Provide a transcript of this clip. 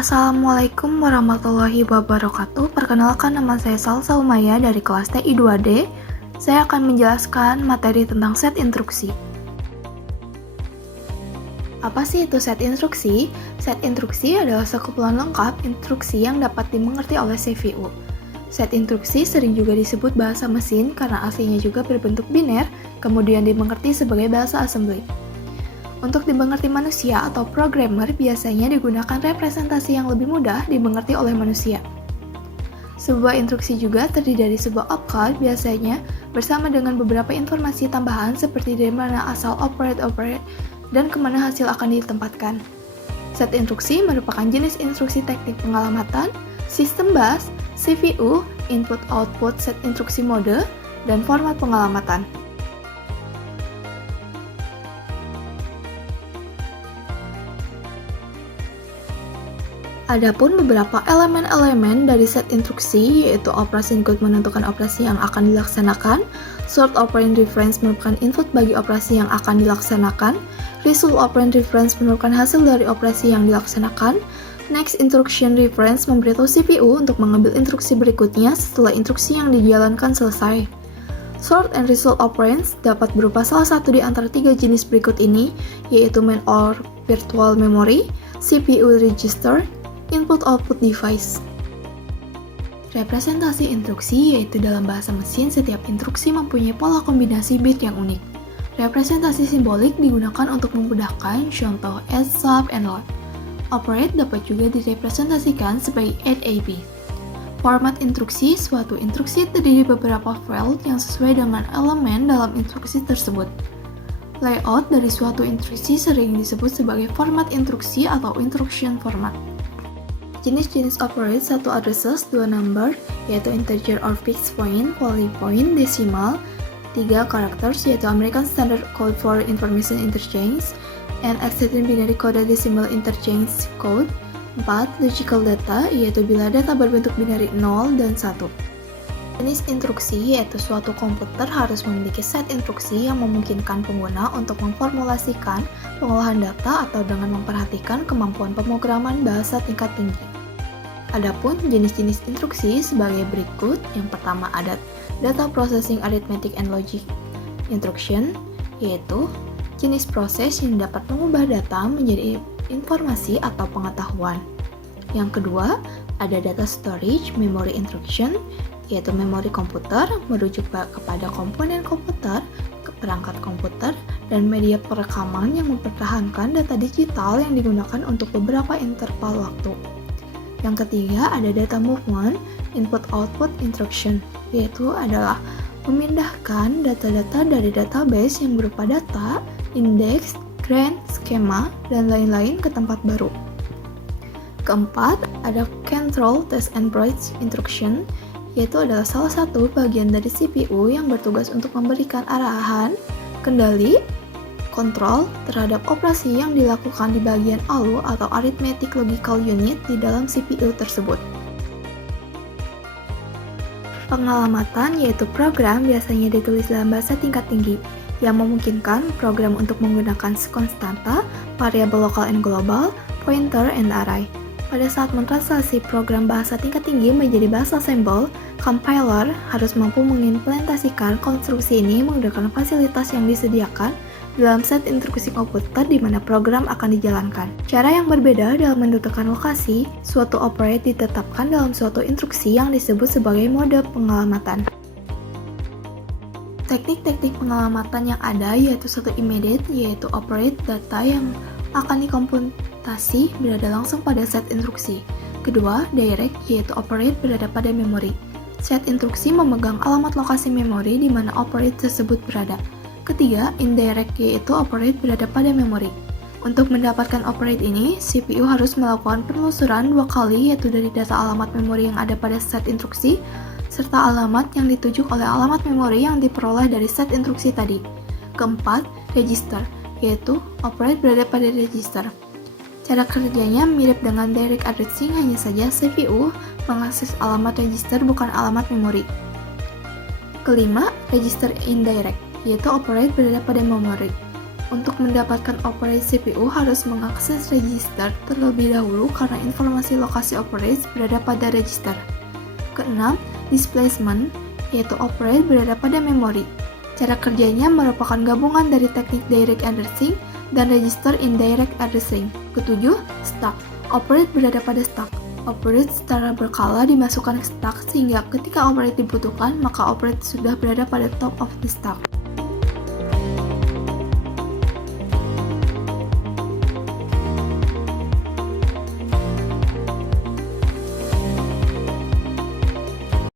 Assalamualaikum warahmatullahi wabarakatuh. Perkenalkan, nama saya Salsa Umaya dari kelas TI 2D. Saya akan menjelaskan materi tentang set instruksi. Apa sih itu set instruksi? Set instruksi adalah sekumpulan lengkap instruksi yang dapat dimengerti oleh CPU. Set instruksi sering juga disebut bahasa mesin karena aslinya juga berbentuk biner, kemudian dimengerti sebagai bahasa assembly. Untuk dimengerti manusia atau programmer, biasanya digunakan representasi yang lebih mudah dimengerti oleh manusia. Sebuah instruksi juga terdiri dari sebuah opcode, biasanya bersama dengan beberapa informasi tambahan seperti dari mana asal operate dan kemana hasil akan ditempatkan. Set instruksi merupakan jenis instruksi teknik pengalamatan, sistem bus, CPU, input-output set instruksi mode, dan format pengalamatan. Adapun beberapa elemen-elemen dari set instruksi, yaitu operasi include menentukan operasi yang akan dilaksanakan, sort operand reference merupakan input bagi operasi yang akan dilaksanakan, result operand reference merupakan hasil dari operasi yang dilaksanakan, next instruction reference memberitahu CPU untuk mengambil instruksi berikutnya setelah instruksi yang dijalankan selesai. Sort and result operands dapat berupa salah satu di antara tiga jenis berikut ini, yaitu main or virtual memory, CPU register, input-output device. Representasi instruksi yaitu dalam bahasa mesin setiap instruksi mempunyai pola kombinasi bit yang unik. Representasi simbolik digunakan untuk memudahkan, contoh add, sub, and load. Operate dapat juga direpresentasikan sebagai add AB. Format instruksi, suatu instruksi terdiri beberapa field yang sesuai dengan elemen dalam instruksi tersebut. Layout dari suatu instruksi sering disebut sebagai format instruksi atau instruction format. Jenis-jenis operate, satu addresses, dua number, yaitu integer or fixed point, polypoint, decimal, tiga characters, yaitu American Standard Code for Information Interchange, and Extended Binary Coded Decimal Interchange Code, 4. Logical data, yaitu bila data berbentuk binary 0 dan 1. Jenis instruksi, yaitu suatu komputer harus memiliki set instruksi yang memungkinkan pengguna untuk memformulasikan pengolahan data atau dengan memperhatikan kemampuan pemrograman bahasa tingkat tinggi. Adapun jenis-jenis instruksi sebagai berikut. Yang pertama ada data processing arithmetic and logic instruction, yaitu jenis proses yang dapat mengubah data menjadi informasi atau pengetahuan. Yang kedua, ada data storage memory instruction, yaitu memori komputer merujuk kepada komponen komputer, perangkat komputer, dan media perekaman yang mempertahankan data digital yang digunakan untuk beberapa interval waktu. Yang ketiga, ada data movement input-output instruction, yaitu adalah memindahkan data-data dari database yang berupa data, indeks, grant, skema, dan lain-lain ke tempat baru. Keempat, ada control test and bridge instruction, yaitu adalah salah satu bagian dari CPU yang bertugas untuk memberikan arahan, kendali, kontrol terhadap operasi yang dilakukan di bagian ALU atau Arithmetic Logical Unit di dalam CPU tersebut. Pengalamatan yaitu program biasanya ditulis dalam bahasa tingkat tinggi yang memungkinkan program untuk menggunakan konstanta, variabel lokal and global, pointer, and array. Pada saat mentranslasi program bahasa tingkat tinggi menjadi bahasa symbol, compiler harus mampu mengimplementasikan konstruksi ini menggunakan fasilitas yang disediakan dalam set instruksi komputer di mana program akan dijalankan. Cara yang berbeda dalam menentukan lokasi, suatu operate ditetapkan dalam suatu instruksi yang disebut sebagai mode pengalamatan. Teknik-teknik pengalamatan yang ada yaitu satu immediate, yaitu operate data yang akan dikomputasi berada langsung pada set instruksi. Kedua, direct, yaitu operate berada pada memori. Set instruksi memegang alamat lokasi memori di mana operate tersebut berada. Ketiga, indirect, yaitu operate berada pada memori. Untuk mendapatkan operate ini, CPU harus melakukan penelusuran dua kali, yaitu dari data alamat memori yang ada pada set instruksi, serta alamat yang dituju oleh alamat memori yang diperoleh dari set instruksi tadi. Keempat, register, yaitu operate berada pada register. Cara kerjanya mirip dengan direct addressing, hanya saja CPU mengakses alamat register bukan alamat memori. Kelima, register indirect, yaitu operate berada pada memori. Untuk mendapatkan operate, CPU harus mengakses register terlebih dahulu karena informasi lokasi operate berada pada register. Keenam, displacement, yaitu operate berada pada memori. Cara kerjanya merupakan gabungan dari teknik direct addressing dan register indirect addressing. Ketujuh, stack, operate berada pada stack. Operate secara berkala dimasukkan ke stack sehingga ketika operate dibutuhkan, maka operate sudah berada pada top of the stack.